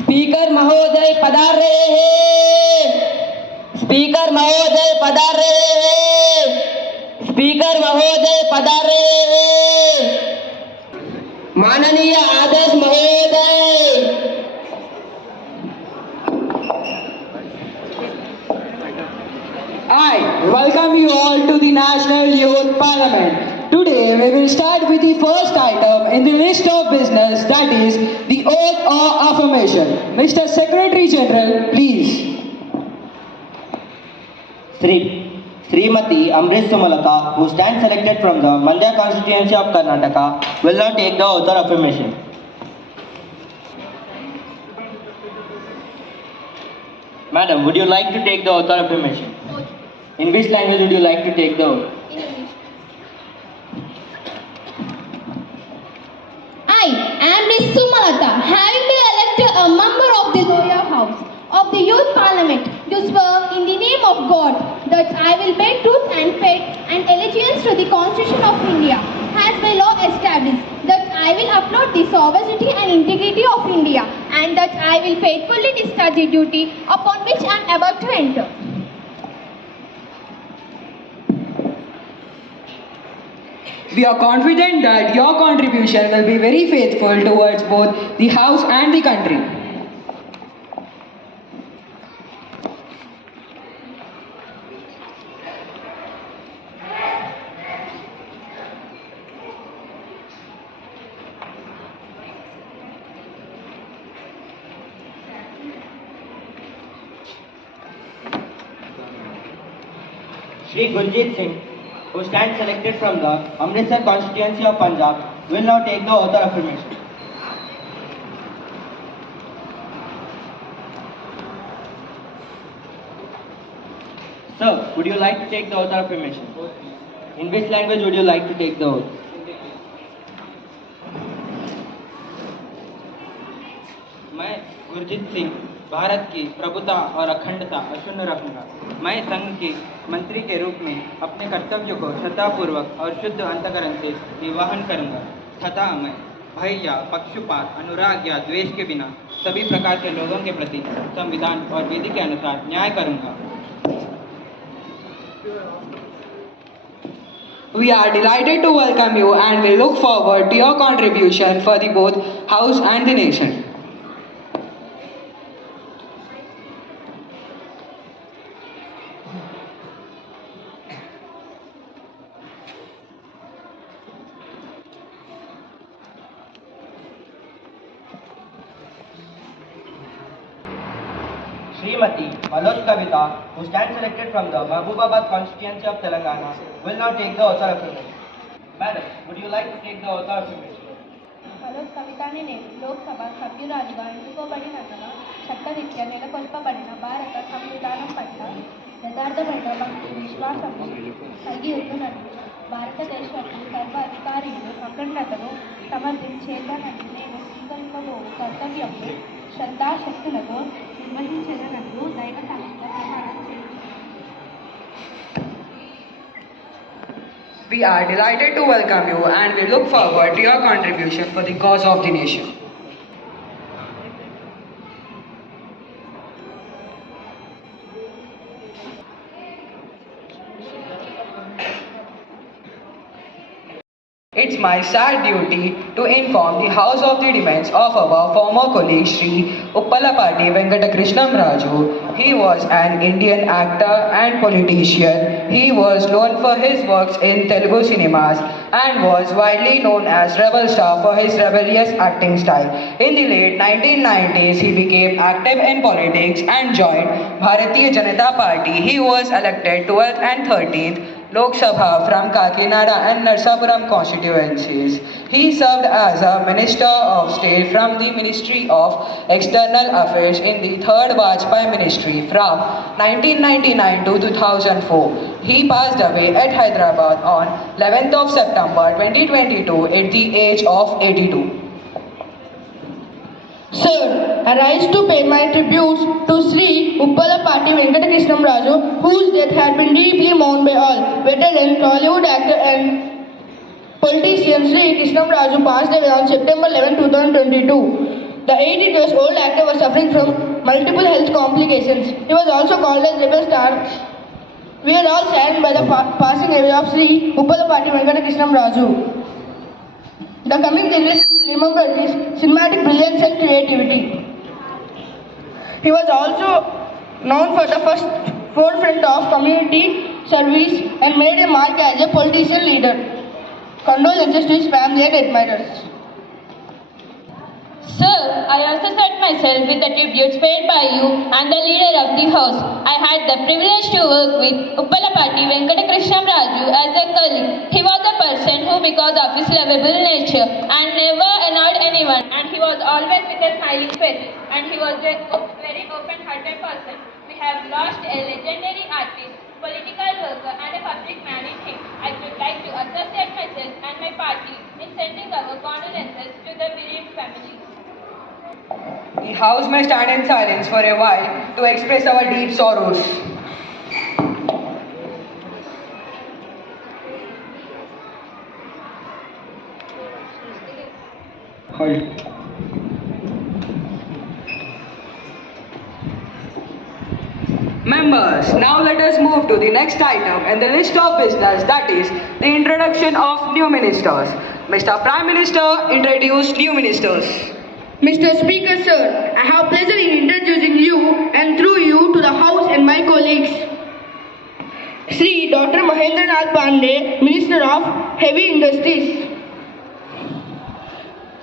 Speaker महोदय पधार रहे हैं। स्पीकर महोदय पधार रहे हैं। स्पीकर महोदय पधार रहे हैं। माननीय आदर्श महोदय। I welcome you all to the National Youth Parliament. Today we will start with the first item in the list of business, that is the oath or affirmation. Mr. Secretary General, please. Srimati Amrit Sumalata, who stands selected from the Mandya constituency of Karnataka, will now take the oath or affirmation. Madam, would you like to take the oath or affirmation? In which language would you like to take the oath? I, Amrit Sumalata, having been elected a member of the lower house of the Youth Parliament, do swear in the name of God that I will bear truth and faith and allegiance to the Constitution of India, as by law established, that I will uphold the sovereignty and integrity of India, and that I will faithfully discharge the duty upon which I am about to enter. We are confident that your contribution will be very faithful towards both the House and the country. Shri Gurjit Singh, who stands selected from the Amritsar constituency of Punjab, will now take the oath or affirmation. Sir, would you like to take the oath or affirmation? In which language would you like to take the oath? मैं गुरजीत सिंह भारत की प्रभुता और अखंडता अक्षुण्ण रखूंगा। मैं संघ के मंत्री के रूप में अपने कर्तव्यों को श्रद्धापूर्वक और शुद्ध अंतःकरण से निर्वहन करूंगा तथा मैं भय या पक्षपात, अनुराग या द्वेष के बिना सभी प्रकार के लोगों के प्रति संविधान और विधि के अनुसार न्याय करूंगा। We are delighted to welcome you and we look forward to your contribution for the both House and the nation. Srimati Manoj Kavita, who stands selected from the Mahbubabad constituency of Telangana, will now take the oath or affirmation. Madam, would you like to take the oath or affirmation? Manoj కవితాని నేను లోక్సభ సభ్యురాలిగా ఎన్నుకోబడినందున చట్టరీత్యా నెలకొల్పబడిన భారత సంవిధానం పట్ల యథార్థమైన భక్తి విశ్వాసము కలిగి ఉండునని భారతదేశపు సర్వాధికారులు అఖండతను సమర్థించేదనని నేను స్వీకరింపబోవు కర్తవ్యము శ్రద్ధాశక్తులతో నిర్వహించేదనని దైవ సాక్షిగా ప్రమాణం చేస్తున్నాను. We are delighted to welcome you and we look forward to your contribution for the cause of the nation. It's my sad duty to inform the House of the demands of our former colleague Shri Uppalapati Venkatakrishnan Raju. He was an Indian actor and politician. He was known for his works in Telugu cinemas and was widely known as Rebel Star for his rebellious acting style. In the late 1990s, he became active in politics and joined Bharatiya Janata Party. He was elected 12th and 13th Lok Sabha from Kakinada and Narsapuram constituencies. He served as a Minister of State from the Ministry of External Affairs in the 3rd Vajpayee Ministry from 1999 to 2004. He passed away at Hyderabad on 11th of September 2022 at the age of 82. Sir, I rise to pay my tributes to Sri Uppalapati Venkatakrishnan Raju, whose death had been deeply mourned by all. Veteran Tollywood actor and politician Sri Krishnam Raju passed away on September 11, 2022. The 80-year-old actor was suffering from multiple health complications. He was also called as Rebel Star. We are all saddened by the passing away of Sri Uppalapati Venkata Krishnam Raju. The coming generation will remember his cinematic brilliance and creativity. He was also known for the first forefront of community service and made a mark as a politician leader. Condolences to his family and admirers. Sir, I also set myself with the tributes paid by you and the leader of the house. I had the privilege to work with Uppalapati Venkata Krishnam Raju as a colleague. He was a person who, because of his lovable nature and never annoyed anyone, and he was always with a smiling face, and he was a very open-hearted person. We have lost a legendary artist, political worker and a public man in him. I would like to associate myself and my party in sending our condolences to the bereaved family. The House may stand in silence for a while to express our deep sorrows. Hold. Members, now let us move to the next item in the list of business, that is the introduction of new ministers. Mr. Prime Minister, introduce new ministers. Mr. Speaker, sir, I have pleasure in introducing you and through you to the House and my colleagues. Sri Dr. Mahendranath Pandey, Minister of Heavy Industries.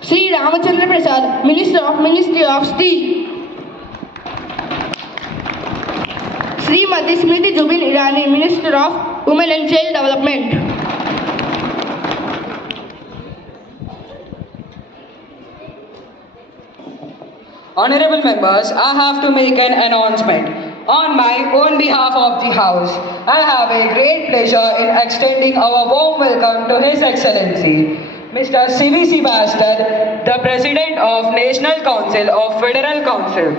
Sri Ramachandra Prasad, Ministry of Steel. Srimati Smriti Zubin Irani, Minister of Women and Child Development. Honorable members, I have to make an announcement. On my own behalf of the House, I have a great pleasure in extending our warm welcome to His Excellency, Mr. C.V.C. Bastard, the President of National Council of Federal Council.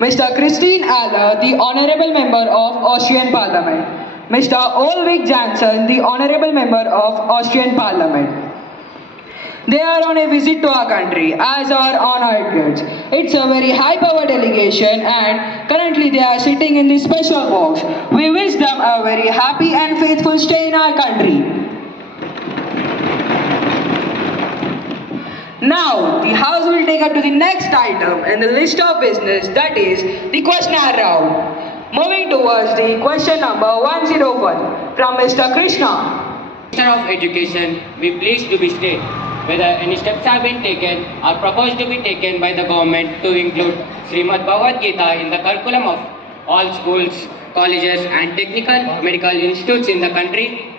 Mr. Christine Aller, the Honorable Member of Austrian Parliament. Mr. Ulrich Janssen, the Honorable Member of Austrian Parliament. They are on a visit to our country as our honored guests. It's a very high-power delegation and currently they are sitting in this special box. We wish them a very happy and faithful stay in our country. Now, the House will take up to the next item in the list of business, that is the questionnaire round. Moving towards the question number 101 from Mr. Krishna. Minister of Education, we pleased to be state whether any steps have been taken or proposed to be taken by the government to include Srimad Bhagavad Gita in the curriculum of all schools, colleges and technical medical institutes in the country.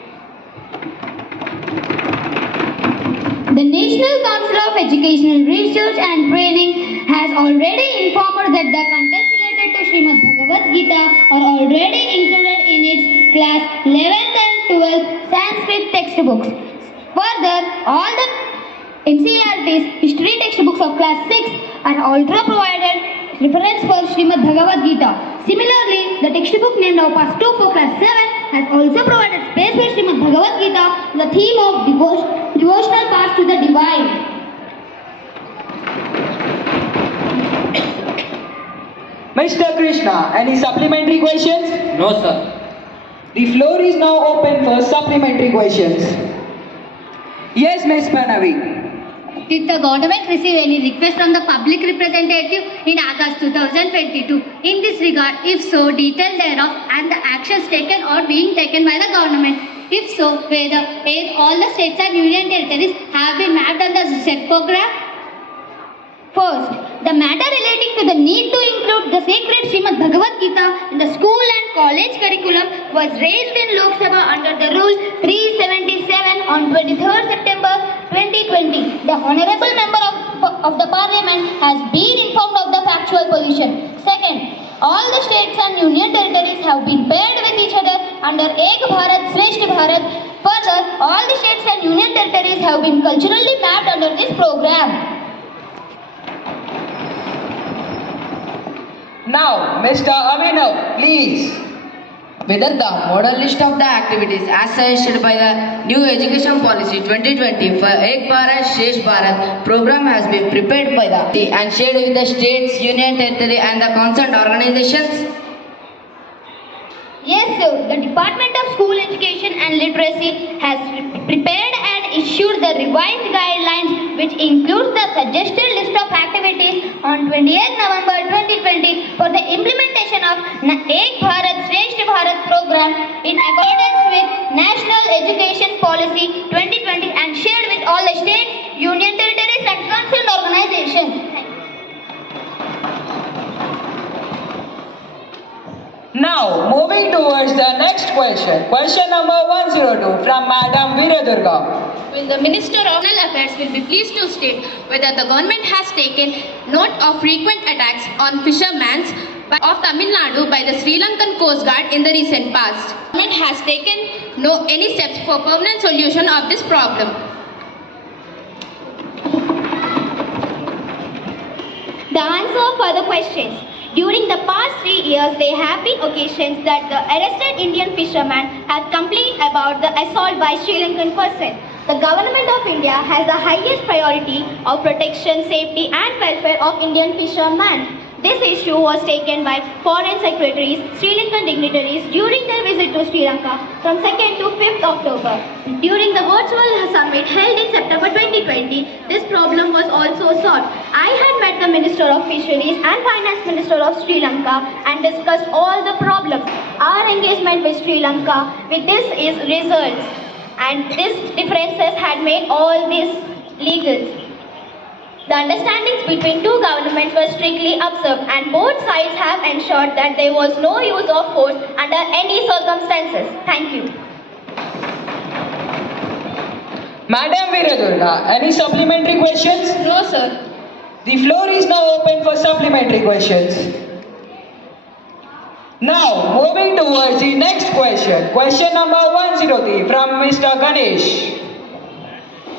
The National Council of Educational Research and Training has already informed that the contents related to Srimad Bhagavad Gita are already included in its class 11th and 12th Sanskrit textbooks. Further, all the NCERT's history textbooks of class 6 are also provided reference for Srimad Bhagavad Gita. Similarly, the textbook named now Past 2 for class 7 has also provided space for Srimad Bhagavad Gita, the theme of devotional path to the divine. Mr. Krishna, any supplementary questions? No, sir. The floor is now open for supplementary questions. Yes, Ms. Panavi. Did the government receive any request from the public representative in August 2022? In this regard, if so, details thereof and the actions taken or being taken by the government. If so, whether all the states and union territories have been mapped on the said program. First, the matter relating to the need to include the sacred Srimad Bhagavad Gita in the school and college curriculum was raised in Lok Sabha under the Rule 377 on 23rd September 2020. The Honorable Member of the Parliament has been informed of the factual position. Second, all the states and union territories have been paired with each other under Ek Bharat Shreshth Bharat. Further, all the states and union territories have been culturally mapped under this program. Now, Mr. Abhinav, please. Whether the model list of the activities as suggested by the new education policy 2020 for Ek Bharat Shresh Bharat program has been prepared by the and shared with the states, union territory and the concerned organizations? Yes, sir. The Department of School Education and Literacy has prepared and issued the revised guidelines which includes the suggested list of activities on 28 November 2020 for the implementation of Ek Bharat Shresh Bharat program in accordance with National Education Policy 2020 and shared with all the states, union territories and concerned organizations. Now, moving towards the next question. Question number 102 from Madam Veeradurga. Will the Minister of National Affairs will be pleased to state whether the government has taken note of frequent attacks on fishermen of Tamil Nadu by the Sri Lankan Coast Guard in the recent past? Government has taken any steps for permanent solution of this problem? The answer for the questions. During the past 3 years, there have been occasions that the arrested Indian fishermen have complained about the assault by Sri Lankan person. The government of India has the highest priority of protection, safety and welfare of Indian fishermen. This issue was taken by foreign secretaries, Sri Lankan dignitaries during their visit to Sri Lanka from 2nd to 5th October. During the virtual summit held in September 2020, this problem was also solved. I had met the Minister of Fisheries and Finance Minister of Sri Lanka and discussed all the problems. Our engagement with Sri Lanka with this is results, and these differences had made all this legal. The understandings between two governments were strictly observed and both sides have ensured that there was no use of force under any circumstances. Thank you. Madam Veeradurga, any supplementary questions? No, sir. The floor is now open for supplementary questions. Now, moving towards the next question. Question number 103 from Mr. Ganesh.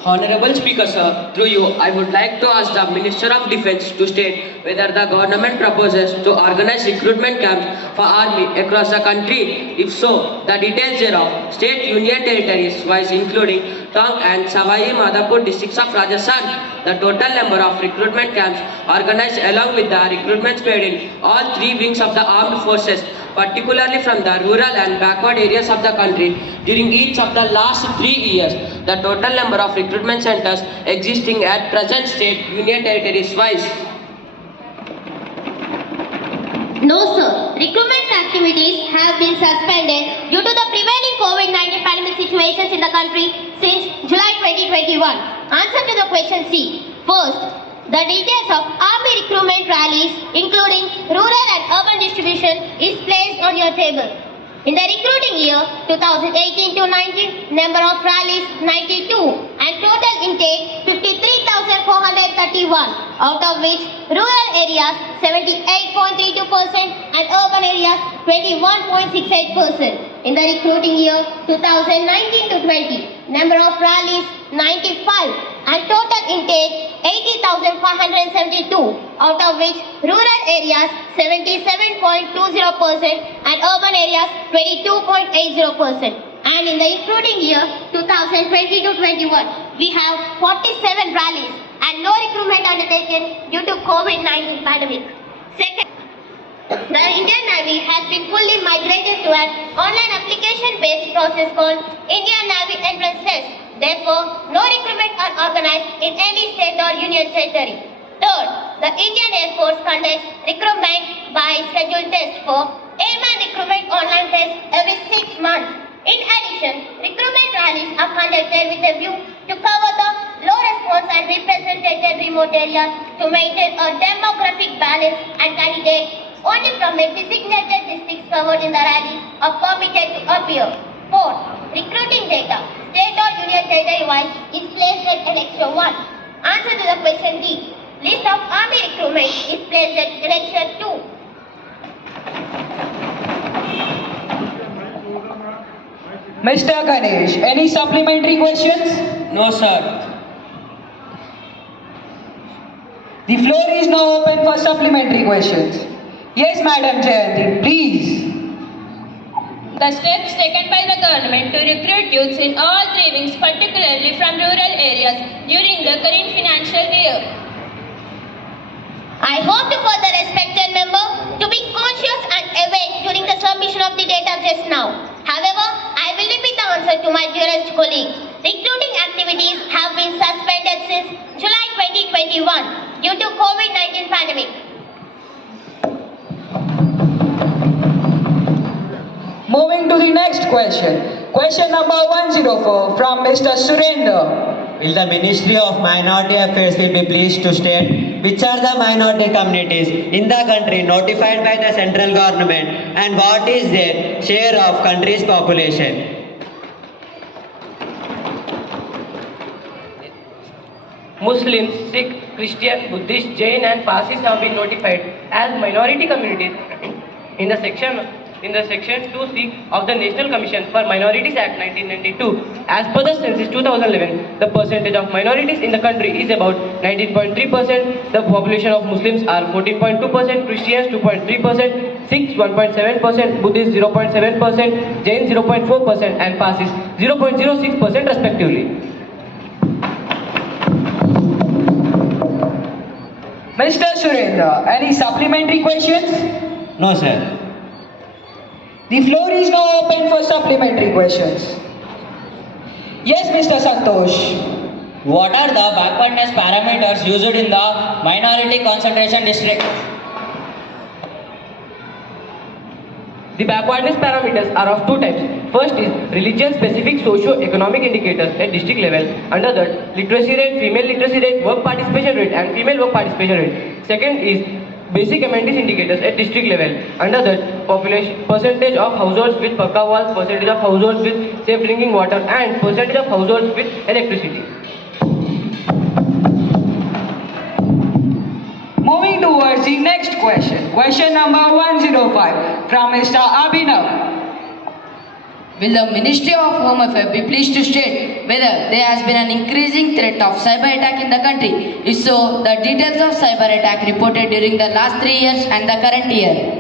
Honorable Speaker, sir, through you, I would like to ask the Minister of Defence to state whether the government proposes to organize recruitment camps for army across the country. If so, the details thereof, state union territories wise including Tong and Savai Madhapur districts of Rajasthan, the total number of recruitment camps organized along with the recruitments paid in all three wings of the armed forces, particularly from the rural and backward areas of the country during each of the last 3 years, the total number of recruitment centers existing at present state union territories wise. No, sir. Recruitment activities have been suspended due to the prevailing COVID-19 pandemic situations in the country since July 2021. Answer to the question C. First, the details of army recruitment rallies, including rural and urban distribution, is placed on your table. In the recruiting year 2018-19, number of rallies 92 and total intake 53,431, out of which rural areas 78.32% and urban areas 21.68%. In the recruiting year 2019-20, number of rallies 95 and total intake 80,572, out of which rural areas 77.20% and urban areas 22.80%. And in the recruiting year 2020-21, we have 47 rallies and no recruitment undertaken due to COVID-19 pandemic. Second, the Indian Navy has been fully migrated to an online application-based process called Indian Navy Entrance Test. Therefore, no recruitment are organized in any state or union territory. Third, the Indian Air Force conducts recruitment by scheduled test for airman recruitment online test every 6 months. In addition, recruitment rallies are conducted with a view to cover the low response and representative remote areas to maintain a demographic balance, and candidates only from a designated districts covered in the rally are permitted to appear. Fourth, recruiting data, state or union territory wise, is placed at Annexure 1. Answer to the question D. List of army recruitment is placed at Annexure 2. Mr. Ganesh, any supplementary questions? No, sir. The floor is now open for supplementary questions. Yes, Madam Jayanti, please. The steps taken by the government to recruit youths in all three wings, particularly from rural areas, during the current financial year. I hope the further respected member to be conscious and awake during the submission of the data just now. However, I will repeat the answer to my dearest colleagues. Recruiting activities have been suspended since July 2021 due to COVID-19 pandemic. Moving to the next question. Question number 104 from Mr. Surendra. Will the Ministry of Minority Affairs will be pleased to state which are the minority communities in the country notified by the central government and what is their share of country's population? Muslims, Sikh, Christian, Buddhist, Jain and Parsis have been notified as minority communities in the section 2C of the National Commission for Minorities Act 1992. As per the census 2011, the percentage of minorities in the country is about 19.3%. The population of Muslims are 14.2%, Christians 2.3%, Sikhs 1.7%, Buddhists 0.7%, Jains 0.4% and Parsis 0.06% respectively. Mr. Surendra, any supplementary questions? No, sir. The floor is now open for supplementary questions. Yes, Mr. Santosh. What are the backwardness parameters used in the minority concentration district? The backwardness parameters are of two types. First is religion-specific socio-economic indicators at district level. Under that, literacy rate, female literacy rate, work participation rate and female work participation rate. Second is basic amenities indicators at district level. Under that, population, percentage of households with pakka walls, percentage of households with safe drinking water and percentage of households with electricity. Moving towards the next question. Question number 105 from Mr. Abhinav. Will the Ministry of Home Affairs be pleased to state whether there has been an increasing threat of cyber attack in the country? If so, the details of cyber attack reported during the last 3 years and the current year.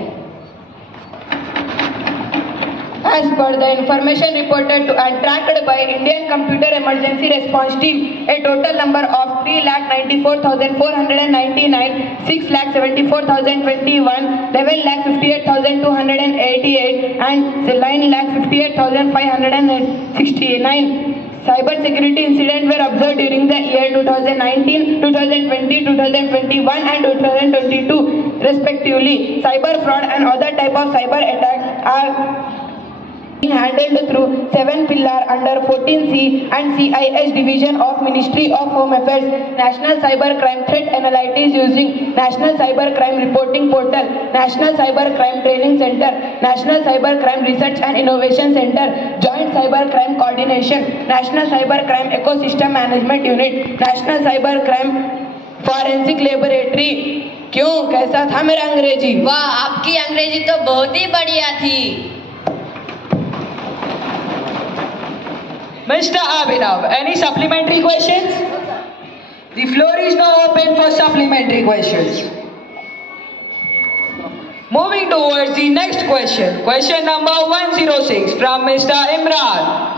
As per the information reported to and tracked by Indian Computer Emergency Response Team, a total number of 3,94,499, 6,74,021, 11,58,288 and 9,58,569 cyber security incidents were observed during the year 2019, 2020, 2021 and 2022 respectively. Cyber fraud and other type of cyber attacks are handled through 7 pillar under 14C and CIS division of Ministry of Home Affairs, National Cyber Crime Threat Analytics using National Cyber Crime Reporting Portal, National Cyber Crime Training Center, National Cyber Crime Research and Innovation Center, Joint Cyber Crime Coordination, National Cyber Crime Ecosystem Management Unit, National Cyber Crime Forensic Laboratory. क्यों कैसा था मेरा अंग्रेजी? वाह, आपकी अंग्रेजी तो बहुत ही बढ़िया थी. Mr. Abhinav, any supplementary questions? The floor is now open for supplementary questions. Moving towards the next question. Question number 106 from Mr. Imran.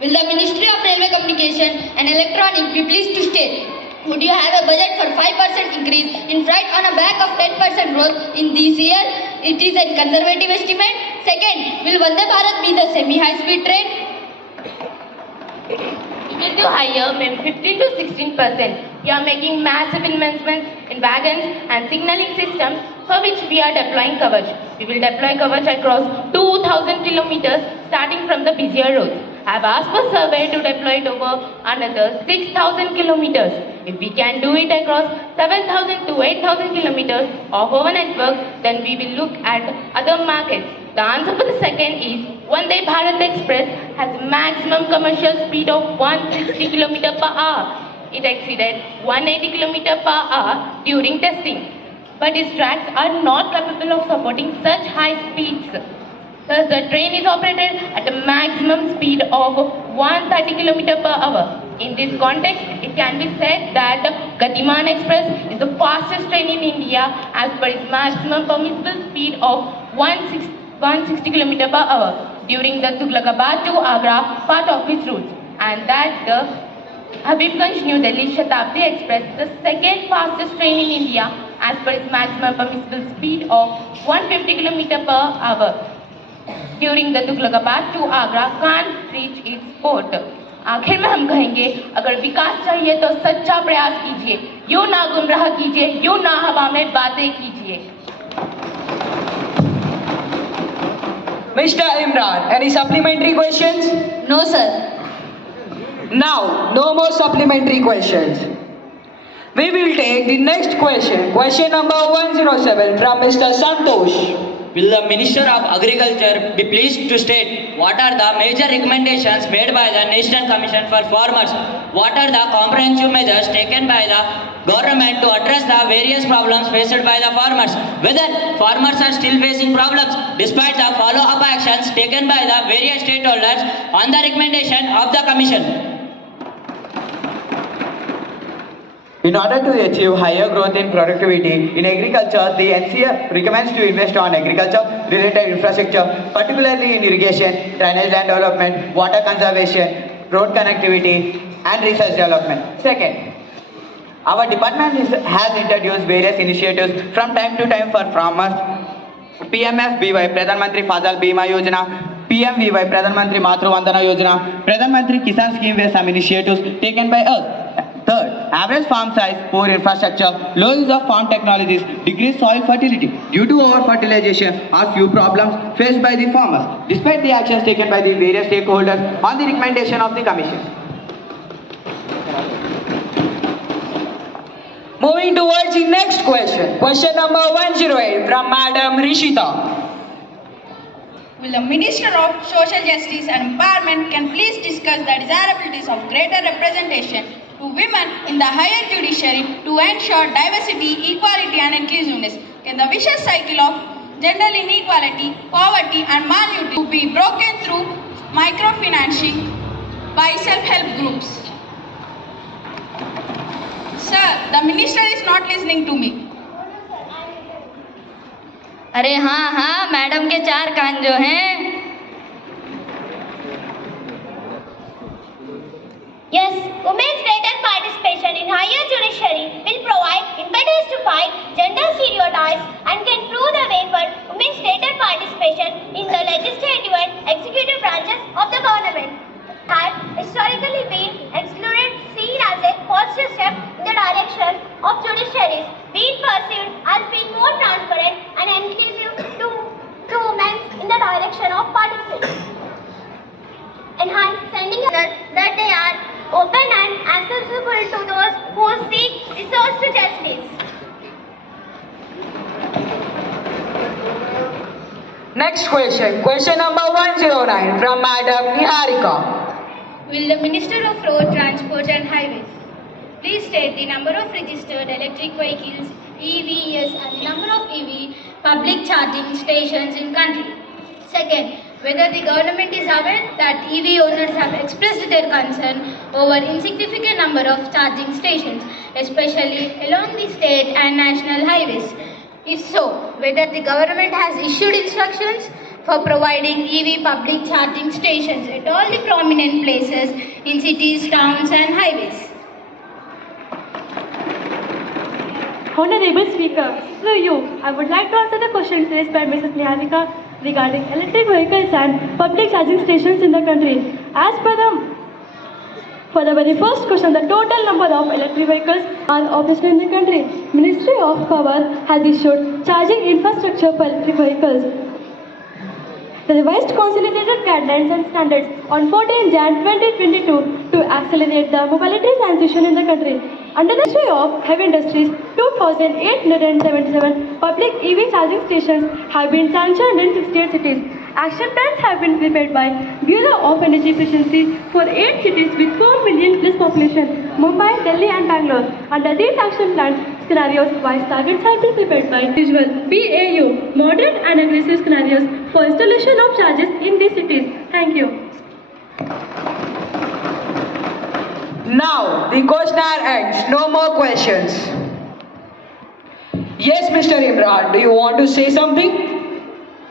Will the Ministry of Railway Communication and Electronics be pleased to state, would you have a budget for 5% increase in freight on a back of 10% growth in this year? It is a conservative estimate. Second, will Vande Bharat be the semi-high-speed train? We will do higher, maybe 15 to 16%. We are making massive investments in wagons and signaling systems for which we are deploying Kavach. We will deploy Kavach across 2,000 kilometers starting from the busier roads. I have asked for survey to deploy it over another 6,000 kilometers. If we can do it across 7,000 to 8,000 kilometers of our network, then we will look at other markets. The answer for the second is Vande Bharat Express has maximum commercial speed of 160 km per hour. It exceeded 180 km per hour during testing. But its tracks are not capable of supporting such high speeds. Thus, the train is operated at a maximum speed of 130 km per hour. In this context, it can be said that Gatiman Express is the fastest train in India as per its maximum permissible speed of 160 km per hour during the Tughlakabad to Agra part of its route, and that the Habibganj New Delhi Shatabdi Express, the second fastest train in India as per its maximum permissible speed of 150 km per hour during the Tughlakabad to Agra can't reach its port. आखिर में हम कहेंगे, अगर विकास चाहिए तो सच्चा प्रयास कीजिए, यूं ना गुमराह कीजिए, यूं ना हवा में बातें कीजिए. Mr. Imran, any supplementary questions? No, sir. Now, no more supplementary questions. We will take the next question. Question number 107 from Mr. Santosh. Will the Minister of Agriculture be pleased to state what are the major recommendations made by the National Commission for Farmers? What are the comprehensive measures taken by the government to address the various problems faced by the farmers? Whether farmers are still facing problems despite the follow-up actions taken by the various stakeholders on the recommendation of the Commission? In order to achieve higher growth in productivity in agriculture, the NCF recommends to invest on agriculture-related infrastructure, particularly in irrigation, drainage land development, water conservation, road connectivity, and research development. Second, our department has introduced various initiatives from time to time for farmers. PMFBY, Pradhan Mantri Fasal Bima Yojana, PMVY, Pradhan Mantri Matru Vandana Yojana, Pradhan Mantri Kisan Scheme were some initiatives taken by us. Third, average farm size, poor infrastructure, low use of farm technologies, decreased soil fertility due to over-fertilization are few problems faced by the farmers, despite the actions taken by the various stakeholders on the recommendation of the Commission. Moving towards the next question. Question number 108 from Madam Rishita. Will the Minister of Social Justice and Empowerment can please discuss the desirabilities of greater representation to women in the higher judiciary to ensure diversity, equality and inclusiveness? Can the vicious cycle of gender inequality, poverty and malnutrition be broken through microfinancing by self-help groups? Sir, the Minister is not listening to me. अरे हाँ, madam के चार कान जो हैं. Yes, women's greater participation in higher judiciary will provide impetus to fight gender stereotypes and can prove the way for women's greater participation in the legislative and executive branches of the government. Had historically been excluded, seen as a positive step in the direction of judiciaries being perceived as being more transparent and inclusive to women in the direction of participation. Enhance sending that they are open and accessible to those who seek resource to justice. Next question. Question number 109 from Madam Niharika. Will the Minister of Road Transport and Highways please state the number of registered electric vehicles, EVs, and the number of EV public charging stations in country? Second, whether the government is aware that EV owners have expressed their concern over insignificant number of charging stations, especially along the state and national highways. If so, whether the government has issued instructions for providing EV public charging stations at all the prominent places in cities, towns and highways. Honorable Speaker, through you, I would like to answer the question raised by Mrs. Niharika regarding electric vehicles and public charging stations in the country. As for the very first question, the total number of electric vehicles are operational in the country. Ministry of Power has issued charging infrastructure for electric vehicles. The revised consolidated guidelines and standards on 14 Jan 2022 to accelerate the mobility transition in the country. Under the Ministry of Heavy Industries, 2,877 public EV charging stations have been sanctioned in 68 cities. Action plans have been prepared by Bureau of Energy Efficiency for 8 cities with 4 million plus population, Mumbai, Delhi and Bangalore. Under these action plans, scenarios wise targets have been prepared by usual BAU, moderate and aggressive scenarios for installation of chargers in these cities. Thank you. Now, the questionnaire ends. No more questions. Yes, Mr. Imran, do you want to say something?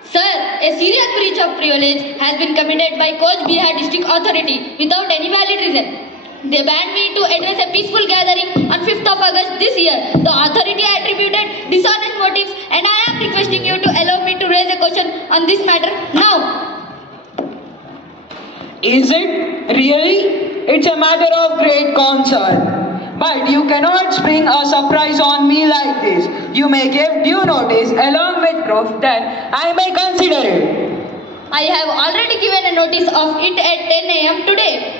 Sir, a serious breach of privilege has been committed by Coach Bihar District Authority without any valid reason. They banned me to address a peaceful gathering on 5th of August this year. The authority attributed dishonest motives, and I am requesting you to allow me to raise a question on this matter now. Is it really? It's a matter of great concern. But you cannot spring a surprise on me like this. You may give due notice along with proof, then I may consider it. I have already given a notice of it at 10 a.m. today.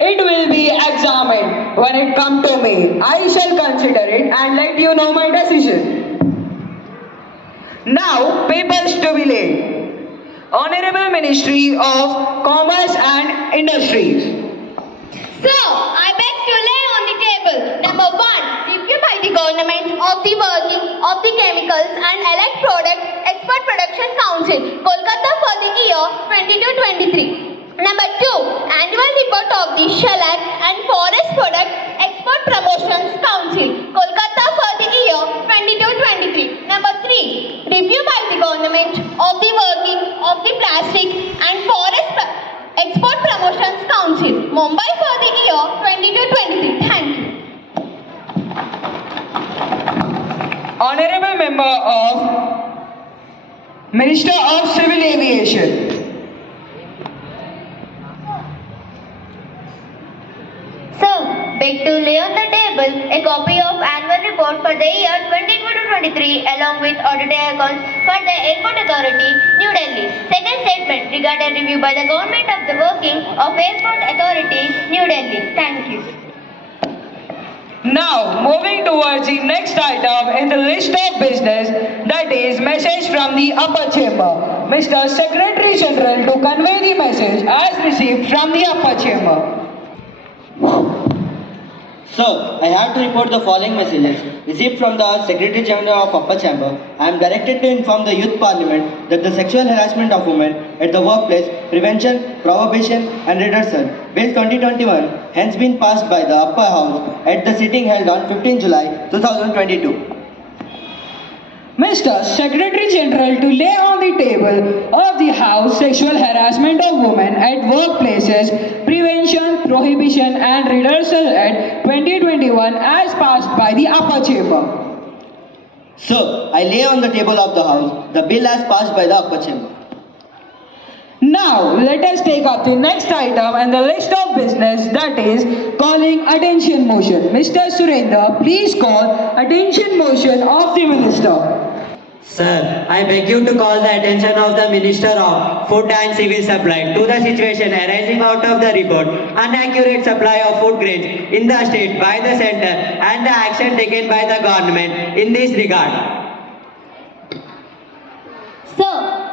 It will be examined when it comes to me. I shall consider it and let you know my decision. Now, papers to be laid. Honorable Ministry of Commerce and Industries. So, I beg to lay on the table, number 1, review by the government of the working of the Chemicals and Allied Product Export Production Council, Kolkata for the year 22-23. Number 2, annual report of the Shellac and Forest Product Export Promotions Council, Kolkata for the year 22-23. Number 3, review by the government of the working of the Plastic and Forest Export Promotions Council, Mumbai for the year 22-23. Thank you. Honorable Member of Minister of Civil Aviation. Sir, beg to lay on the table a copy of annual report for the year 22-23 along with audited accounts for the Airport Authority, New Delhi. Second statement regarding review by the government of the working of Airport Authority, New Delhi. Thank you. Now, moving towards the next item in the list of business, that is message from the upper chamber. Mr. Secretary General to convey the message as received from the upper chamber. Sir, I have to report the following messages received from the Secretary General of Upper Chamber. I am directed to inform the Youth Parliament that the sexual harassment of women at the workplace, prevention, prohibition and redressal, Bill 2021, hence been passed by the Upper House at the sitting held on 15 July 2022. Mr. Secretary General to lay on the table of the House sexual harassment of women at workplaces, prevention, prohibition and redressal at 2021 as passed by the upper chamber. Sir, I lay on the table of the House the bill as passed by the upper chamber. Now, let us take up the next item and the list of business, that is calling attention motion. Mr. Surendra, please call attention motion of the Minister. Sir, I beg you to call the attention of the Minister of Food and Civil Supply to the situation arising out of the report inaccurate supply of food grains in the state by the centre and the action taken by the government in this regard. So,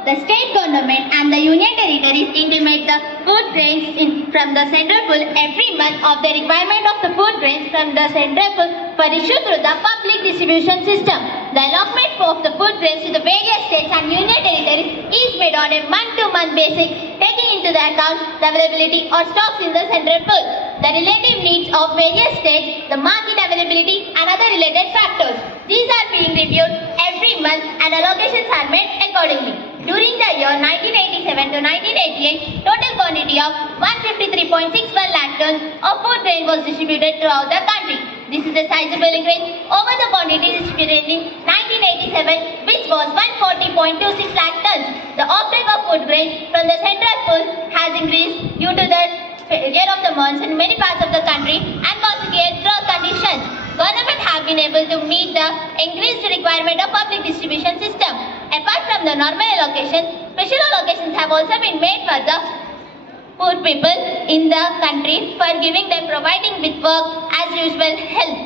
the state government and the union territories intimate the food grains from the central pool every month of the requirement of the food grains from the central pool for issue through the public distribution system. The allotment of the food grains to the various states and union territories is made on a month-to-month basis, taking into the account the availability or stocks in the central pool, the relative needs of various states, the market availability and other related factors. These are being reviewed every month and allocations are made accordingly. During the year 1987 to 1988, total quantity of 153.61 lakh tons of food grain was distributed throughout the country. This is a sizable increase over the quantity distributed in 1987, which was 140.26 lakh tons. The uptake of food grains from the central pool has increased due to the failure of the monsoon in many parts of the country and consequent drought conditions. Government have been able to meet the increased requirement of public distribution system. Apart from the normal allocations, special allocations have also been made for the poor people in the country for giving them providing with work as usual help.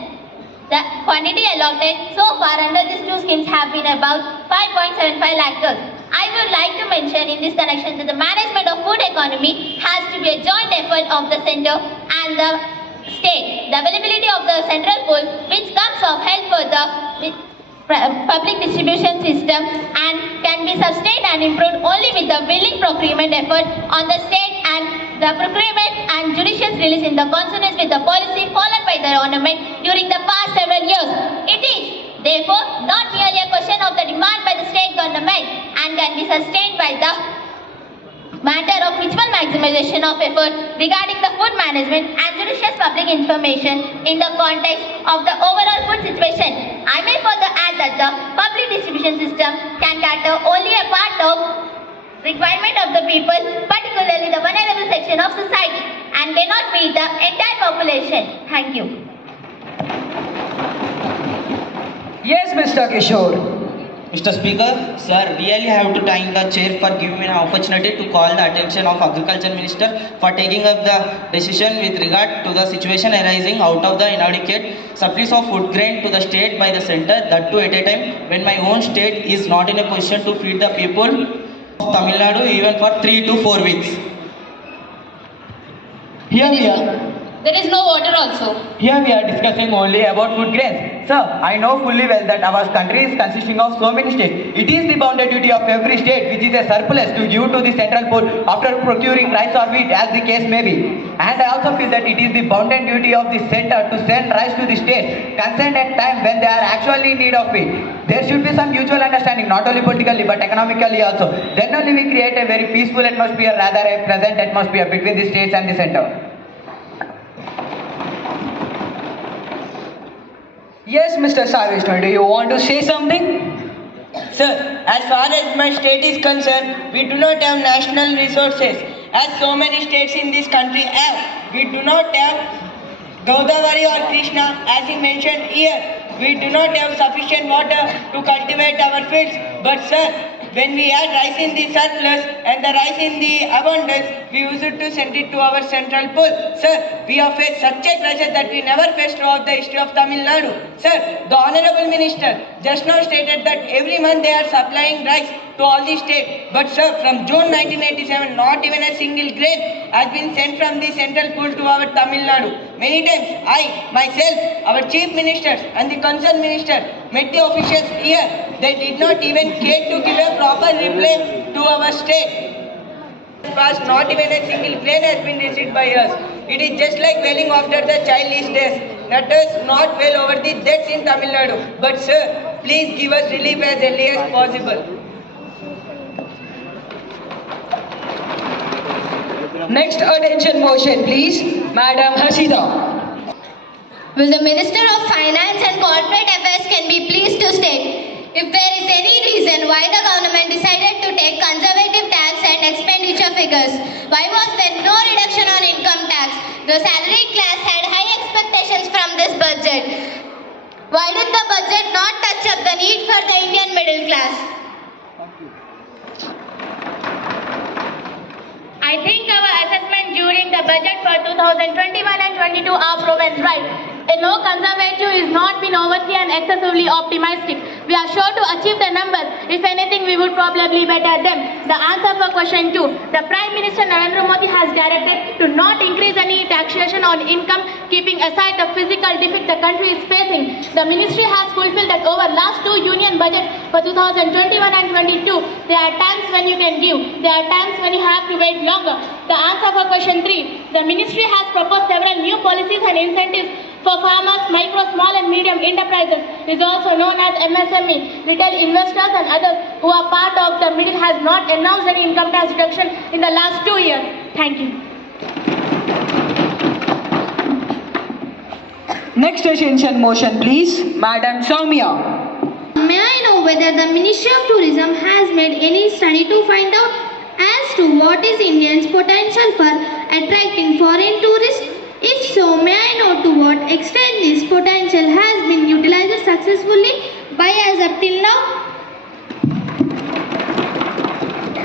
The quantity allotted so far under these two schemes have been about 5.75 lakh tons. I would like to mention in this connection that the management of food economy has to be a joint effort of the center and the state. The availability of the central pool, which comes of help for the public distribution system and can be sustained and improved only with the willing procurement effort on the state and the procurement and judicious release in the consonance with the policy followed by the government during the past several years. It is therefore not merely a question of the demand by the state government and can be sustained by the matter of mutual maximization of effort regarding the food management and judicious public information in the context of the overall food situation. I may further add that the public distribution system can cater only a part of requirement of the people, particularly the vulnerable section of society, and cannot meet the entire population. Thank you. Yes, Mr. Kishore. Mr. Speaker, sir, really have to thank the chair for giving me an opportunity to call the attention of Agriculture Minister for taking up the decision with regard to the situation arising out of the inadequate supplies of food grain to the state by the center, that too at a time when my own state is not in a position to feed the people of Tamil Nadu even for 3 to 4 weeks. There is no water also. Here we are discussing only about food grains. Sir, I know fully well that our country is consisting of so many states. It is the bounden duty of every state which is a surplus to give to the central pool after procuring rice or wheat as the case may be. And I also feel that it is the bounden duty of the center to send rice to the states concerned at time when they are actually in need of it. There should be some mutual understanding, not only politically but economically also. Then only we create a very peaceful atmosphere, rather a pleasant atmosphere between the states and the center. Yes, Mr. Savishnu, do you want to say something? Sir, as far as my state is concerned, we do not have national resources. As so many states in this country have, we do not have Godavari or Krishna, as he mentioned here. We do not have sufficient water to cultivate our fields. But sir, when we had rice in the surplus and the rice in the abundance, we used to send it to our central pool. Sir, we have faced such a crisis that we never faced throughout the history of Tamil Nadu. Sir, the Honorable Minister just now stated that every month they are supplying rice to all the states. But sir, from June 1987, not even a single grain has been sent from the central pool to our Tamil Nadu. Many times, I, myself, our chief ministers and the concerned minister met the officials here. They did not even care to give a proper reply to our state. Past, not even a single grain has been received by us. It is just like wailing after the child is dead. Let us not wail over the deaths in Tamil Nadu. But sir, please give us relief as early as possible. Next attention motion, please. Madam Hasida. Will the Minister of Finance and Corporate Affairs can be pleased to state if there is any reason why the government decided to take conservative tax and expenditure figures? Why was there no reduction on income tax? The salaried class had high expectations from this budget. Why did the budget not touch up the need for the Indian middle class? I think our assessment during the budget for 2021 and 22 are proven right. A low conservative is not been overtly and excessively optimistic. We are sure to achieve the numbers. If anything, we would probably better them. The answer for question 2. The Prime Minister Narendra Modi has directed to not increase any taxation on income, keeping aside the physical defect the country is facing. The ministry has fulfilled that over last 2 union budgets for 2021 and 22. There are times when you can give. There are times when you have to wait longer. The answer for question 3. The ministry has proposed several new policies and incentives for farmers, micro, small and medium enterprises, is also known as MSME. Retail investors and others who are part of the middle has not announced any income tax reduction in the last 2 years. Thank you. Next attention motion, please. Madam Soumya. May I know whether the Ministry of Tourism has made any study to find out as to what is India's potential for attracting foreign tourists? If so, may I know to what extent this potential has been utilized successfully by us up till now?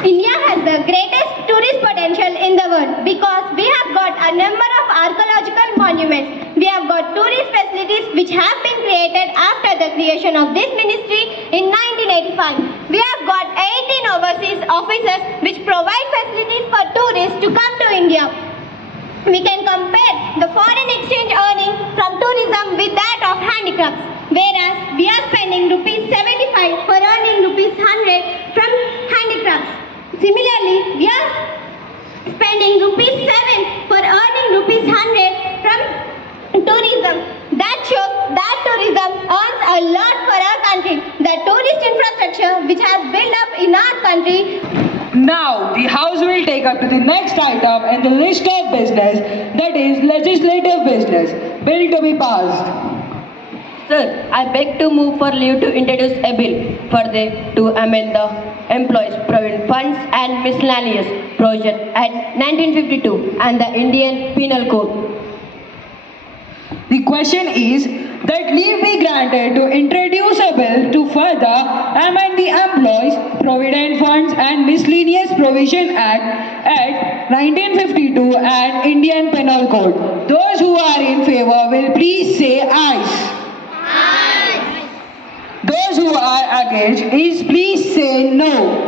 India has the greatest tourist potential in the world because we have got a number of archaeological monuments. We have got tourist facilities which have been created after the creation of this ministry in 1985. We have got 18 overseas offices which provide facilities for tourists to come to India. We can compare the foreign exchange earning from tourism with that of handicrafts. whereas we are spending rupees 75 for earning rupees 100 from handicrafts. Similarly, we are spending rupees 7 for earning rupees 100 from tourism. That shows that tourism earns a lot for our country. The tourist infrastructure which has built up in our country. Now, the House will take up to the next item in the list of business, that is legislative business, bill to be passed. Sir, I beg to move for leave to introduce a bill to amend the Employees Provident Funds and Miscellaneous Provision Act 1952 and the Indian Penal Code. The question is that leave be granted to introduce a bill to further amend the Employees Provident Funds and Miscellaneous Provision Act 1952 and Indian Penal Code. Those who are in favor will please say aye. Those who are against is please say no.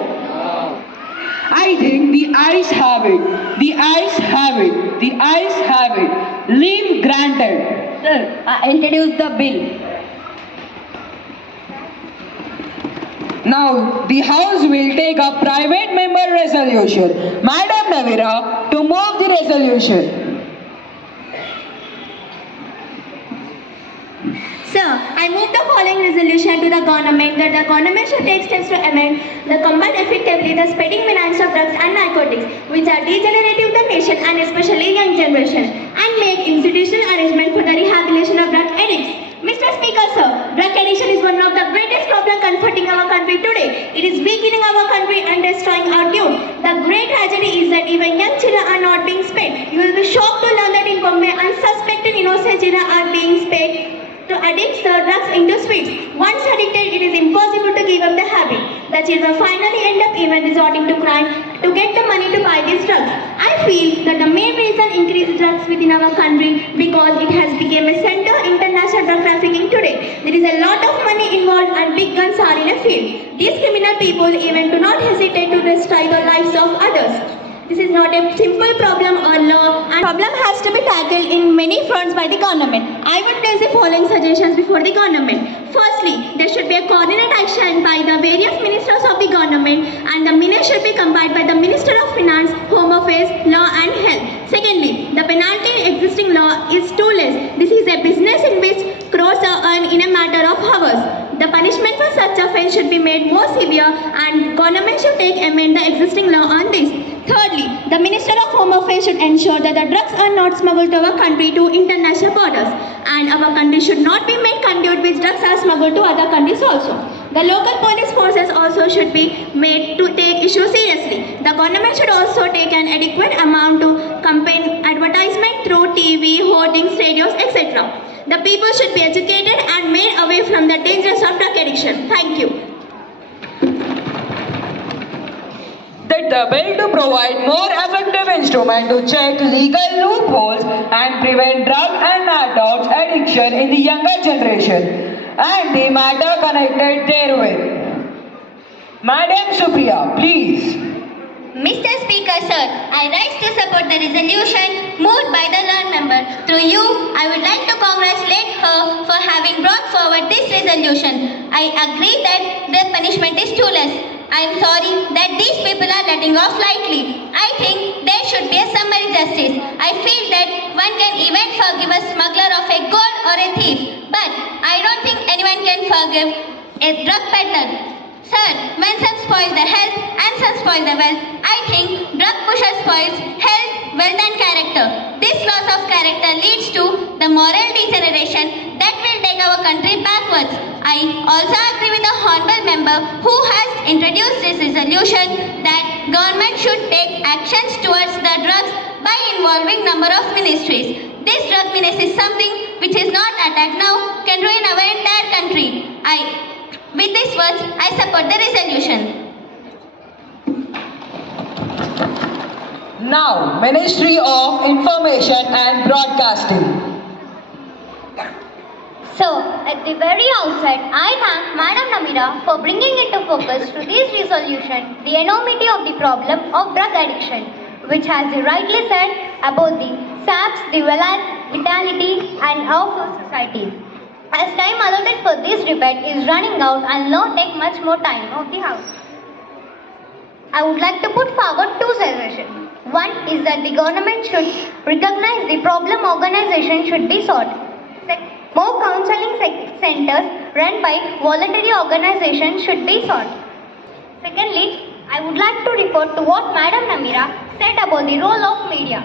I think the ayes have it. The ayes have it. The ayes have it. Leave granted. Sir, I introduce the bill. Now, the House will take a private member resolution. Madam Navira, to move the resolution. Sir, I move the following resolution to the government that the government should take steps to amend the combat effectively the spreading menace of drugs and narcotics which are degenerative to the nation and especially young generation and make institutional arrangement for the rehabilitation of drug addicts. Mr. Speaker, sir, drug addiction is one of the greatest problems confronting our country today. It is weakening our country and destroying our youth. The great tragedy is that even young children are not being spared. You will be shocked to learn that in Bombay, unsuspected innocent children are being spared to addict the drugs into sweets. Once addicted, it is impossible to give up the habit. The children finally end up even resorting to crime to get the money to buy these drugs. I feel that the main reason increased drugs within our country because it has become a center of international drug trafficking today. There is a lot of money involved and big guns are in a field. These criminal people even do not hesitate to destroy the lives of others. This is not a simple problem or law, and problem has to be tackled in many fronts by the government. I would place the following suggestions before the government. Firstly, there should be a coordinated action by the various ministers of the government, and the minutes should be combined by the Minister of Finance, Home Affairs, Law and Health. Secondly, the penalty in existing law is too less. This is a business in which crores are earned in a matter of hours. The punishment for such offence should be made more severe, and government should amend the existing law on this. Thirdly, the Minister of Home Affairs should ensure that the drugs are not smuggled to our country to international borders, and our country should not be made conduit which drugs are smuggled to other countries also. The local police forces also should be made to take issue seriously. The government should also take an adequate amount to campaign advertisement through TV, hoardings, radios, etc. The people should be educated and made away from the dangers of drug addiction. Thank you. That the bill to provide more effective instrument to check legal loopholes and prevent drug and narcotics addiction in the younger generation and the matter connected therewith. Madam Supriya, please. Mr. Speaker, sir, I rise to support the resolution moved by the learned member. Through you, I would like to congratulate her for having brought forward this resolution. I agree that the punishment is too less. I am sorry that these people are letting off lightly. I think there should be a summary justice. I feel that one can even forgive a smuggler of a gold or a thief, but I don't think anyone can forgive a drug peddler. Sir, when some spoil the health and some spoil the wealth, I think drug pusher spoils health, wealth and character. This loss of character leads to the moral degeneration that will take our country backwards. I also agree with the honorable member who has introduced this resolution that government should take actions towards the drugs by involving number of ministries. This drug menace is something which is not attacked now can ruin our entire country. With these words, I support the resolution. Now, Ministry of Information and Broadcasting. So, at the very outset, I thank Madam Namira for bringing into focus to this resolution the enormity of the problem of drug addiction, which has rightly said about the saps the vitality and of our society. As time allotted for this debate is running out, I'll not take much more time of the House. I would like to put forward two suggestions. One is that the government should recognize the problem organization should be sought. More counseling centers run by voluntary organizations should be sought. Secondly, I would like to report to what Madam Namira said about the role of media.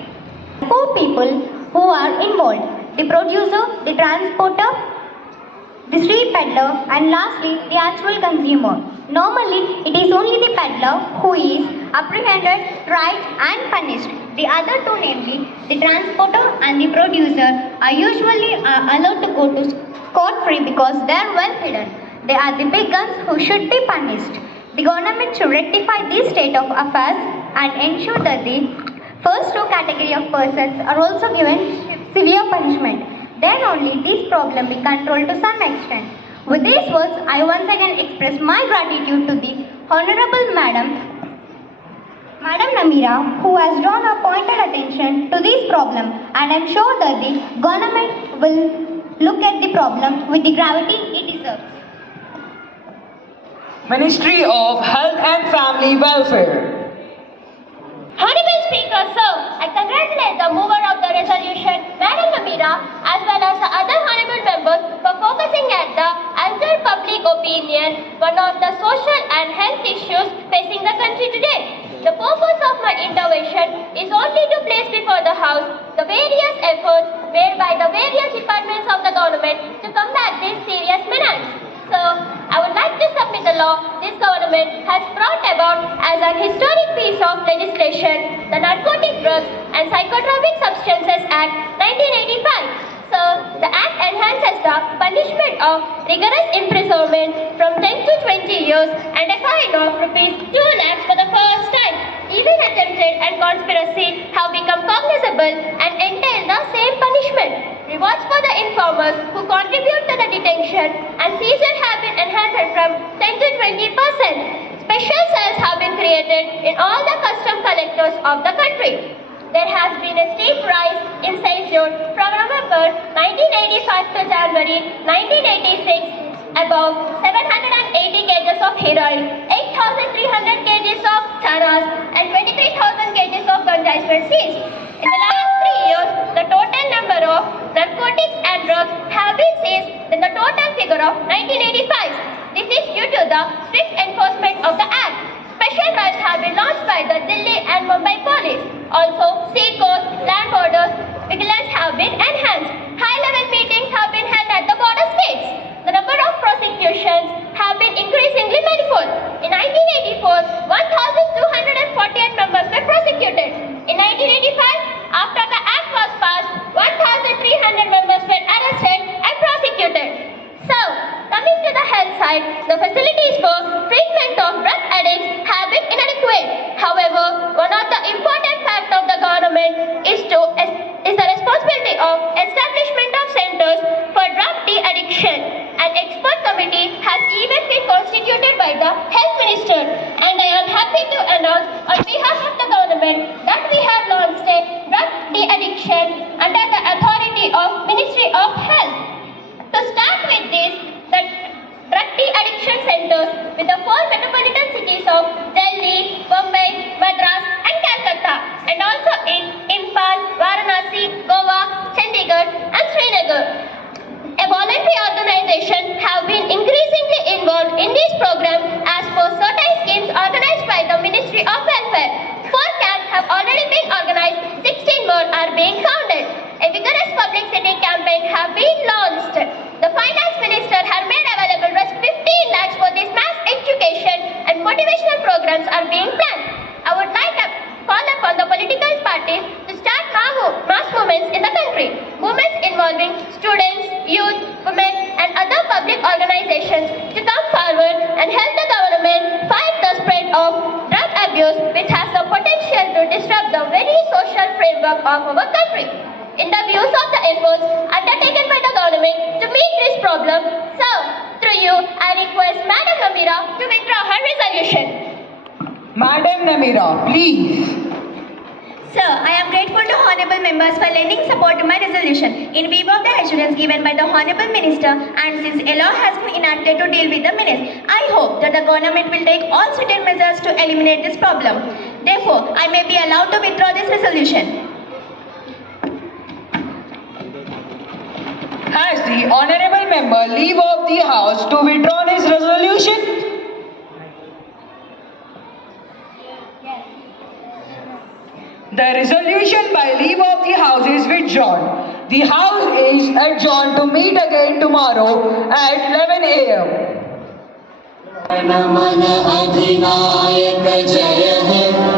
Four people who are involved: the producer, the transporter, the street peddler, and lastly, the actual consumer. Normally, it is only the peddler who is apprehended, tried, and punished. The other two, namely the transporter and the producer, are usually allowed to go to scot-free because they are well hidden. They are the big guns who should be punished. The government should rectify this state of affairs and ensure that the first two category of persons are also given severe punishment. Then only this problem be controlled to some extent. With these words, I once again express my gratitude to the Honorable Madam Namira, who has drawn our pointed attention to this problem, and I am sure that the government will look at the problem with the gravity it deserves. Ministry of Health and Family Welfare. Honorable Speaker, sir, I congratulate the mover of the resolution, Madam Namira, as well as the other honorable members for focusing at the altered public opinion, one of the social and health issues facing the country today. The purpose of my intervention is only to place before the House the various efforts made by the various departments of the government to combat this serious menace. So, I would like to submit the law this government has brought about as an historic piece of legislation, the Narcotic Drugs and Psychotropic Substances Act 1985. So, the Act enhances the punishment of rigorous imprisonment from 10 to 20 years and a fine of Rs 2 lakhs for the first time. Even attempted and conspiracy have become cognizable and entail the same punishment. Rewards for the informers who contribute to the detention and seizure have been enhanced from 10 to 20%. Special cells have been created in all the custom collectors of the country. There has been a steep rise in seizure from November 1985 to January 1986. Above 780 kgs of heroin, 8,300 kgs of charas, and 23,000 kgs of ganja has been seized. In the last 3 years, the total number of narcotics and drugs have been seized than the total figure of 1985. This is due to the strict enforcement of the Act. Special drives have been launched by the Delhi and Mumbai police. Also, sea coast, land borders, vigilance have been enhanced. High-level meetings have been held at the border states. The number of prosecutions have been increasingly manifold. In 1984, 1,248 members were prosecuted. In 1985, after the Act was passed, 1,300 members were arrested and prosecuted. So, coming to the health side, the facilities for treatment of drug addicts have been inadequate. However, one of the important facts of the government is the responsibility of establishment of centers for drug de-addiction. An expert committee has even been constituted by the Health Minister, and I am happy to announce on behalf of the government that we have launched a drug de-addiction under the authority of Ministry of Health. To start with this, the drug de-addiction centers with the 4 metropolitan cities of Delhi, Bombay, Madras and Calcutta, and also in Imphal, Varanasi, Goa, Chandigarh and Srinagar. A voluntary organization have been increasingly involved in this program as per certain schemes organized by the Ministry of Welfare. 4 camps have already been organized, 16 more are being founded. A vigorous publicity campaign have been launched. The Finance Minister has made available Rs 15 lakhs for this mass education and motivational programs are being planned. I would like to call upon the political parties to start mass movements in the country. Movements involving students, youth, women and other public organizations to come forward and help the government fight the spread of drug abuse, which has the potential to disrupt the very social framework of our country. In the views of the efforts undertaken by the government to meet this problem, so through you I request Madam Namira to withdraw her resolution. Madam Namira, please. Sir, I am grateful to honorable members for lending support to my resolution in view of the assurance given by the honorable minister, and since a law has been enacted to deal with the menace, I hope that the government will take all certain measures to eliminate this problem. Therefore, I may be allowed to withdraw this resolution. Has the honorable member leave of the house to withdraw his resolution? The resolution by leave of the house is withdrawn. The house is adjourned to meet again tomorrow at 11 a.m. मन अधिनायक जय हे